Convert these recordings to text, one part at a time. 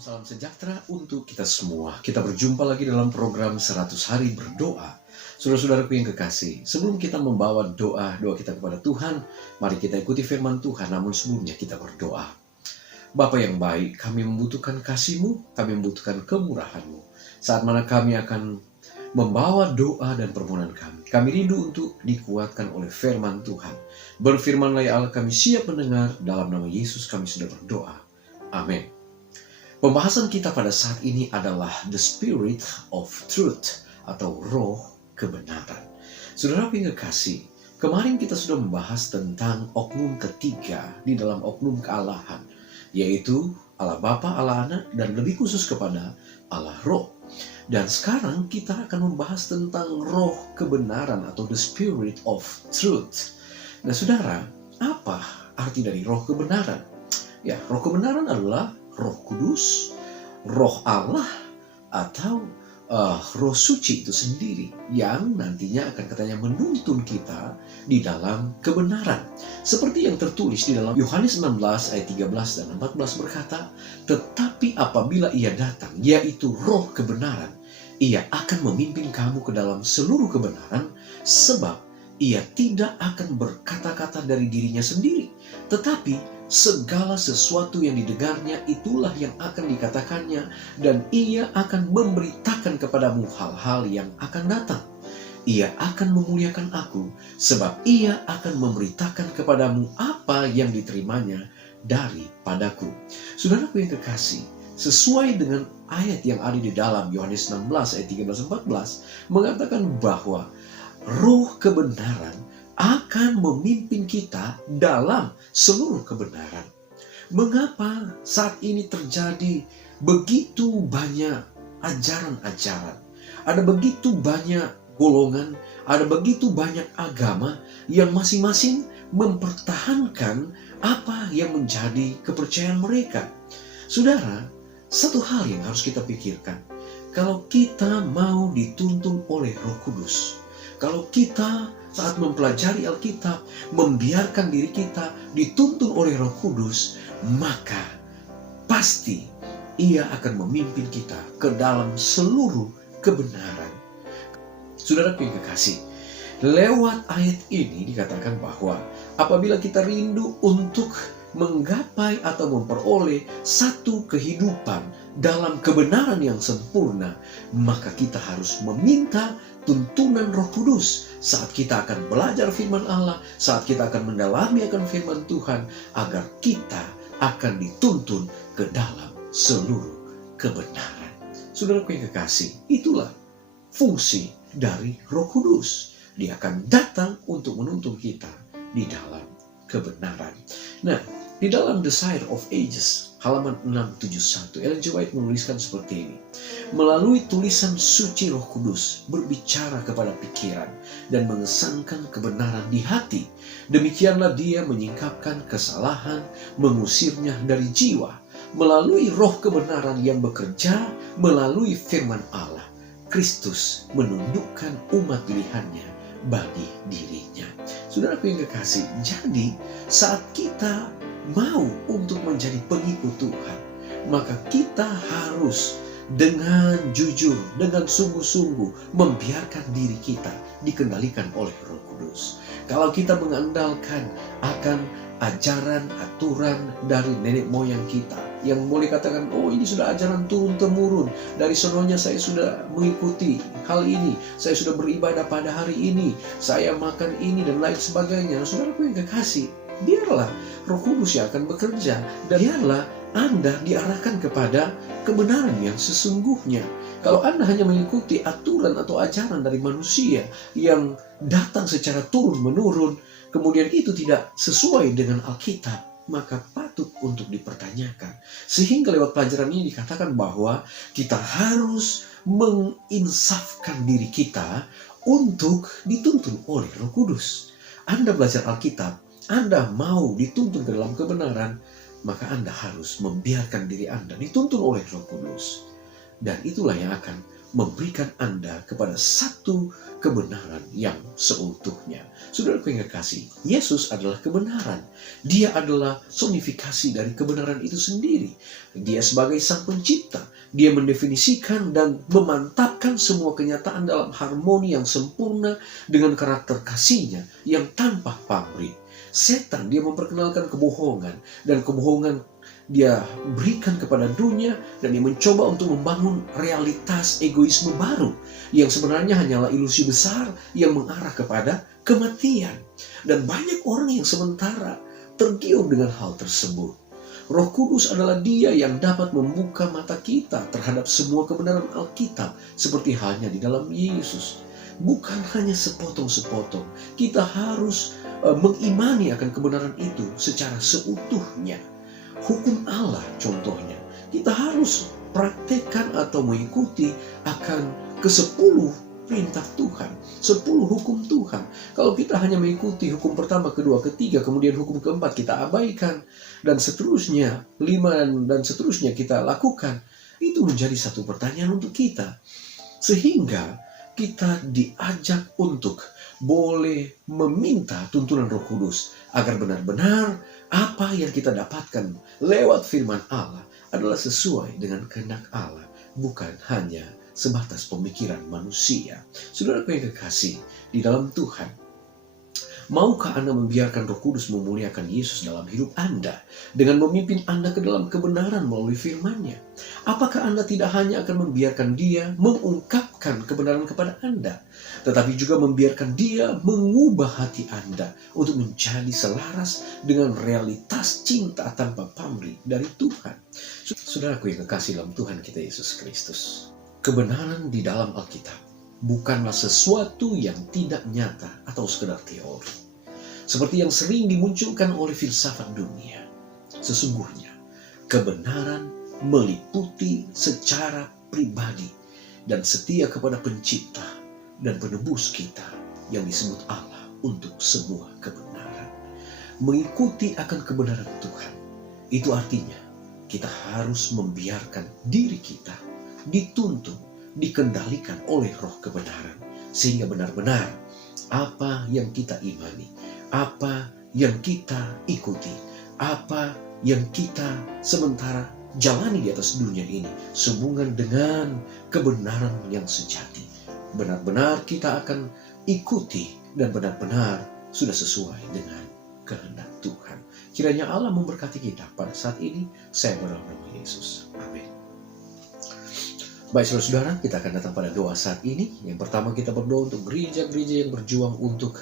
Salam sejahtera untuk kita semua. Kita berjumpa lagi dalam program 100 hari berdoa. Saudara-saudaraku yang kekasih, sebelum kita membawa doa kita kepada Tuhan, mari kita ikuti firman Tuhan, namun sebelumnya kita berdoa. Bapa yang baik, kami membutuhkan kasih-Mu, kami membutuhkan kemurahan-Mu. Saat mana kami akan membawa doa dan permohonan kami. Kami rindu untuk dikuatkan oleh firman Tuhan. Berfirmanlah ya Allah, kami siap mendengar, dalam nama Yesus kami sudah berdoa. Amin. Pembahasan kita pada saat ini adalah The Spirit of Truth atau roh kebenaran. Saudara yang kekasih, kemarin kita sudah membahas tentang oknum ketiga di dalam oknum kealahan, yaitu Allah Bapa, Allah Anak, dan lebih khusus kepada Allah Roh. Dan sekarang kita akan membahas tentang roh kebenaran atau The Spirit of Truth. Nah saudara, apa arti dari roh kebenaran? Ya, roh kebenaran adalah Roh Kudus, Roh Allah, atau Roh Suci itu sendiri yang nantinya akan katanya menuntun kita di dalam kebenaran. Seperti yang tertulis di dalam Yohanes 16 ayat 13 dan 14 berkata, "Tetapi apabila Ia datang, yaitu Roh kebenaran, Ia akan memimpin kamu ke dalam seluruh kebenaran, sebab Ia tidak akan berkata-kata dari dirinya sendiri, tetapi segala sesuatu yang didengarnya itulah yang akan dikatakannya, dan Ia akan memberitakan kepadamu hal-hal yang akan datang. Ia akan memuliakan aku, sebab Ia akan memberitakan kepadamu apa yang diterimanya daripadaku." Saudaraku yang kekasih, sesuai dengan ayat yang ada di dalam Yohanes 16 ayat 13-14 mengatakan bahwa roh kebenaran akan memimpin kita dalam seluruh kebenaran. Mengapa saat ini terjadi begitu banyak ajaran-ajaran? Ada begitu banyak golongan, ada begitu banyak agama yang masing-masing mempertahankan apa yang menjadi kepercayaan mereka. Saudara, satu hal yang harus kita pikirkan, kalau kita mau dituntun oleh Roh Kudus, kalau kita saat mempelajari Alkitab, membiarkan diri kita dituntun oleh Roh Kudus, maka pasti Ia akan memimpin kita ke dalam seluruh kebenaran. Saudaraku yang kekasih, lewat ayat ini dikatakan bahwa apabila kita rindu untuk menggapai atau memperoleh satu kehidupan dalam kebenaran yang sempurna, maka kita harus meminta tuntunan Roh Kudus saat kita akan belajar firman Allah, saat kita akan mendalami akan firman Tuhan, agar kita akan dituntun ke dalam seluruh kebenaran. Saudaraku yang kekasih, itulah fungsi dari Roh Kudus. Dia akan datang untuk menuntun kita di dalam kebenaran. Nah, di dalam Desire of Ages, halaman 671, Ellen G. White menuliskan seperti ini. Melalui tulisan suci Roh Kudus berbicara kepada pikiran dan mengesankan kebenaran di hati. Demikianlah Dia menyingkapkan kesalahan, mengusirnya dari jiwa. Melalui roh kebenaran yang bekerja melalui firman Allah, Kristus menundukkan umat pilihannya bagi dirinya. Saudaraku yang kekasih, jadi saat kita mau untuk menjadi pengikut Tuhan, maka kita harus dengan jujur, dengan sungguh-sungguh membiarkan diri kita dikendalikan oleh Roh Kudus. Kalau kita mengandalkan akan ajaran, aturan dari nenek moyang kita, yang boleh katakan, oh ini sudah ajaran turun-temurun, dari sononya saya sudah mengikuti hal ini, saya sudah beribadah pada hari ini, saya makan ini dan lain sebagainya. Saudaraku yang kekasih, biarlah Roh Kudus yang akan bekerja, dan biarlah Anda diarahkan kepada kebenaran yang sesungguhnya. Kalau Anda hanya mengikuti aturan atau ajaran dari manusia yang datang secara turun-menurun, kemudian itu tidak sesuai dengan Alkitab, maka patut untuk dipertanyakan. Sehingga lewat pelajaran ini dikatakan bahwa kita harus menginsafkan diri kita untuk dituntun oleh Roh Kudus. Anda belajar Alkitab, Anda mau dituntun ke dalam kebenaran, maka Anda harus membiarkan diri Anda dituntun oleh Roh Kudus. Dan itulah yang akan memberikan Anda kepada satu kebenaran yang seutuhnya. Saudaraku yang kekasih, Yesus adalah kebenaran. Dia adalah personifikasi dari kebenaran itu sendiri. Dia sebagai Sang Pencipta. Dia mendefinisikan dan memantapkan semua kenyataan dalam harmoni yang sempurna dengan karakter kasihnya yang tanpa pamrih. Setan, dia memperkenalkan kebohongan, dan kebohongan dia berikan kepada dunia, dan dia mencoba untuk membangun realitas egoisme baru yang sebenarnya hanyalah ilusi besar yang mengarah kepada kematian. Dan banyak orang yang sementara tergiur dengan hal tersebut. Roh Kudus adalah Dia yang dapat membuka mata kita terhadap semua kebenaran Alkitab seperti halnya di dalam Yesus. Bukan hanya sepotong-sepotong, kita harus mengimani akan kebenaran itu secara seutuhnya. Hukum Allah contohnya, kita harus praktekkan atau mengikuti akan ke-10 perintah Tuhan, 10 hukum Tuhan. Kalau kita hanya mengikuti hukum pertama, kedua, ketiga, kemudian hukum keempat kita abaikan, dan seterusnya, 5 dan seterusnya kita lakukan, itu menjadi satu pertanyaan untuk kita. Sehingga kita diajak untuk boleh meminta tuntunan Roh Kudus agar benar-benar apa yang kita dapatkan lewat firman Allah adalah sesuai dengan kehendak Allah, bukan hanya sebatas pemikiran manusia. Saudaraku yang kekasih di dalam Tuhan, maukah Anda membiarkan Roh Kudus memuliakan Yesus dalam hidup Anda dengan memimpin Anda ke dalam kebenaran melalui firman-Nya? Apakah Anda tidak hanya akan membiarkan Dia mengungkapkan kebenaran kepada Anda, tetapi juga membiarkan Dia mengubah hati Anda untuk menjadi selaras dengan realitas cinta tanpa pamrih dari Tuhan? Saudaraku yang kekasih dalam Tuhan kita Yesus Kristus, kebenaran di dalam Alkitab bukanlah sesuatu yang tidak nyata atau sekedar teori, seperti yang sering dimunculkan oleh filsafat dunia. Sesungguhnya, kebenaran meliputi secara pribadi dan setia kepada Pencipta dan Penebus kita yang disebut Allah untuk semua kebenaran. Mengikuti akan kebenaran Tuhan, itu artinya kita harus membiarkan diri kita dituntun, dikendalikan oleh roh kebenaran, sehingga benar-benar apa yang kita imani, apa yang kita ikuti, apa yang kita sementara jalani di atas dunia ini sehubungan dengan kebenaran yang sejati. Benar-benar kita akan ikuti dan benar-benar sudah sesuai dengan kehendak Tuhan. Kiranya Allah memberkati kita pada saat ini. Saya berdoa nama Yesus. Amin. Baik saudara-saudara, kita akan datang pada doa saat ini. Yang pertama kita berdoa untuk gereja-gereja yang berjuang untuk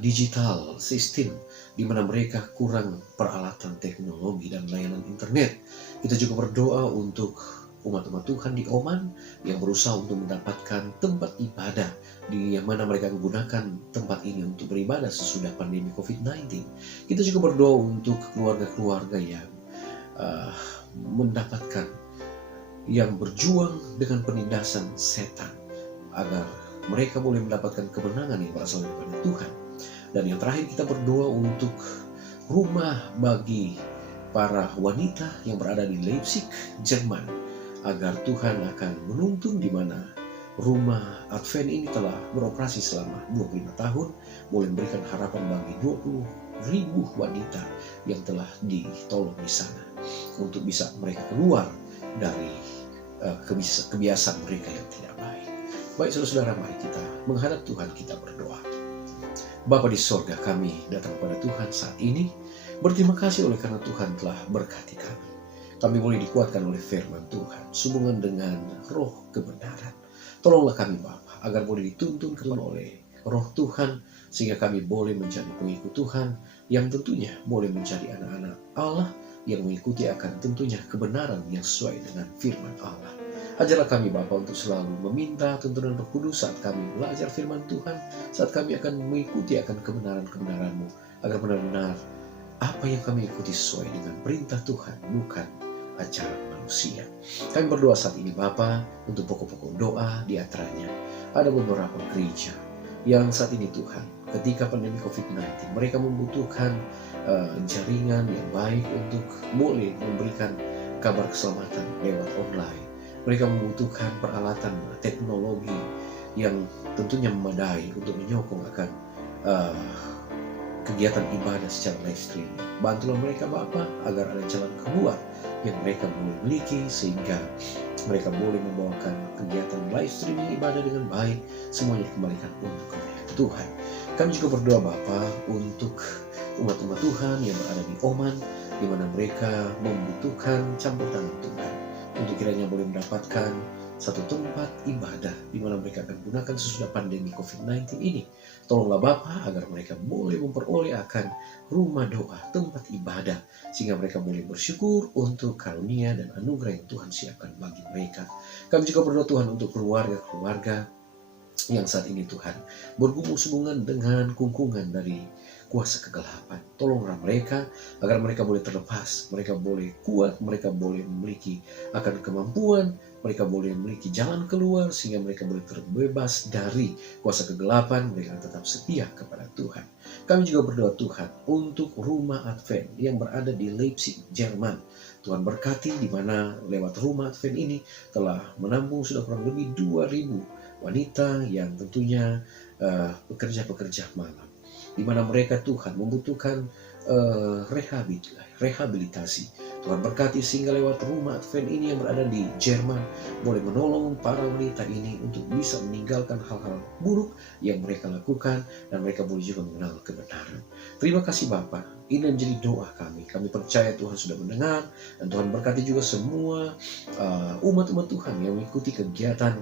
digital sistem, di mana mereka kurang peralatan teknologi dan layanan internet. Kita juga berdoa untuk umat-umat Tuhan di Oman yang berusaha untuk mendapatkan tempat ibadah di mana mereka menggunakan tempat ini untuk beribadah sesudah pandemi COVID-19. Kita juga berdoa untuk keluarga-keluarga yang mendapatkan, yang berjuang dengan penindasan setan, agar mereka boleh mendapatkan kemenangan yang berasal daripada Tuhan. Dan yang terakhir kita berdoa untuk rumah bagi para wanita yang berada di Leipzig, Jerman, agar Tuhan akan menuntun di mana rumah Advent ini telah beroperasi selama 25 tahun, boleh memberikan harapan bagi 20.000 wanita yang telah ditolong di sana, untuk bisa mereka keluar dari kebiasaan mereka yang tidak baik. Baik saudara-saudara, mari kita menghadap Tuhan, kita berdoa. Bapa di sorga, kami datang kepada Tuhan saat ini. Berterima kasih oleh karena Tuhan telah berkati kami. Kami boleh dikuatkan oleh firman Tuhan sehubungan dengan roh kebenaran. Tolonglah kami Bapa, agar boleh dituntun oleh roh Tuhan, sehingga kami boleh menjadi pengikut Tuhan, yang tentunya boleh menjadi anak-anak Allah yang mengikuti akan tentunya kebenaran yang sesuai dengan firman Allah. Ajarlah kami Bapa untuk selalu meminta tuntunan Roh Kudus saat kami belajar firman Tuhan, saat kami akan mengikuti akan kebenaran-kebenaran-Mu, agar benar-benar apa yang kami ikuti sesuai dengan perintah Tuhan, bukan ajaran manusia. Kami berdoa saat ini Bapa untuk pokok-pokok doa, di antaranya ada beberapa gereja yang saat ini Tuhan, ketika pandemi COVID-19, mereka membutuhkan jaringan yang baik untuk boleh memberikan kabar keselamatan lewat online. Mereka membutuhkan peralatan teknologi yang tentunya memadai untuk menyokong akan uh, kegiatan ibadah secara live streaming. Bantulah mereka Bapa agar ada jalan keluar yang mereka boleh miliki sehingga mereka boleh membawakan kegiatan live streaming ibadah dengan baik, semuanya dikembalikan untuk kemuliaan Tuhan. Kami juga berdoa Bapa untuk umat-umat Tuhan yang berada di Oman, di mana mereka membutuhkan campur tangan Tuhan untuk kiranya boleh mendapatkan satu tempat ibadah di mana mereka akan gunakan sesudah pandemi COVID-19 ini. Tolonglah Bapa agar mereka boleh memperoleh akan rumah doa, tempat ibadah, sehingga mereka boleh bersyukur untuk karunia dan anugerah yang Tuhan siapkan bagi mereka. Kami juga berdoa Tuhan untuk keluarga-keluarga yang saat ini Tuhan bergumul hubungan dengan kungkungan dari kuasa kegelapan. Tolonglah mereka agar mereka boleh terlepas, mereka boleh kuat, mereka boleh memiliki akan kemampuan, mereka boleh memiliki jalan keluar sehingga mereka boleh terbebas dari kuasa kegelapan, mereka tetap setia kepada Tuhan. Kami juga berdoa Tuhan untuk rumah Advent yang berada di Leipzig, Jerman. Tuhan berkati di mana lewat rumah Advent ini telah menampung sudah kurang lebih 2.000 wanita yang tentunya pekerja-pekerja malam, di mana mereka Tuhan membutuhkan rehabilitasi. Tuhan berkati sehingga lewat rumah Advent ini yang berada di Jerman boleh menolong para wanita ini untuk bisa meninggalkan hal-hal buruk yang mereka lakukan dan mereka boleh juga mengenal kebenaran. Terima kasih Bapa. Ini menjadi doa kami. Kami percaya Tuhan sudah mendengar dan Tuhan berkati juga semua umat-umat Tuhan yang mengikuti kegiatan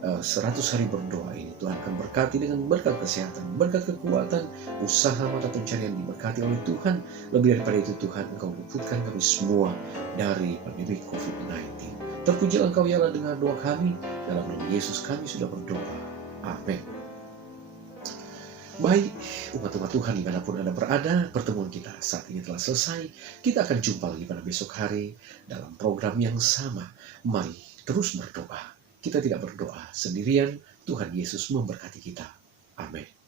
100 hari berdoa ini. Tuhan akan berkati dengan berkat kesehatan, berkat kekuatan, usaha mata pencarian diberkati oleh Tuhan. Lebih daripada itu Tuhan, Engkau luputkan kami semua dari pandemi COVID-19. Terpujilah Engkau ya Allah dengar doa kami. Dalam nama Yesus kami sudah berdoa. Amin. Baik, umat-umat Tuhan dimanapun Anda berada, pertemuan kita saat ini telah selesai. Kita akan jumpa lagi pada besok hari dalam program yang sama. Mari terus berdoa. Kita tidak berdoa sendirian, Tuhan Yesus memberkati kita. Amin.